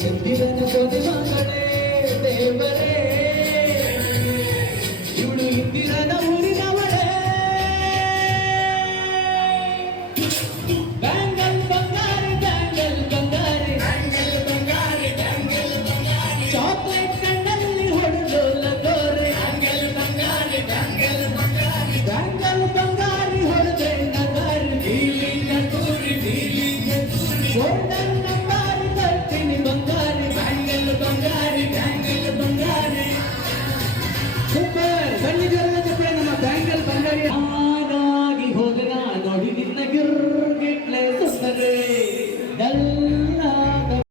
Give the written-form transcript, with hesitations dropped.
ಚಂದಿರನ ಕೊನೆ ಮಗಳೇ ದೇವರೇ ಇವಳು ಇಂದಿರನ ಊರಿನವಳೇ ಬ್ಯಾಂಗಲ್ ಬಂಗಾರಿ ಬ್ಯಾಂಗಲ್ ಬಂಗಾರಿ ಬ್ಯಾಂಗಲ್ ಬಂಗಾರಿ ಬ್ಯಾಂಗಲ್ ಬಂಗಾರಿ ಚಾಕ್ಲೇಟ್ ಕಣ್ಣಲ್ಲಿ ಹೊಡೆದು ಲಗೋರೆ ಬ್ಯಾಂಗಲ್ ಬಂಗಾರಿ ಬ್ಯಾಂಗಲ್ ಬಂಗಾರಿ ಬ್ಯಾಂಗಲ್ ಬಂಗಾರಿ ಹೊಡೆದ್ರೆ ನಗಾರಿ ನೀಲಿ ನಗೂರಿ ನೀಲಿ ನಗೂರಿ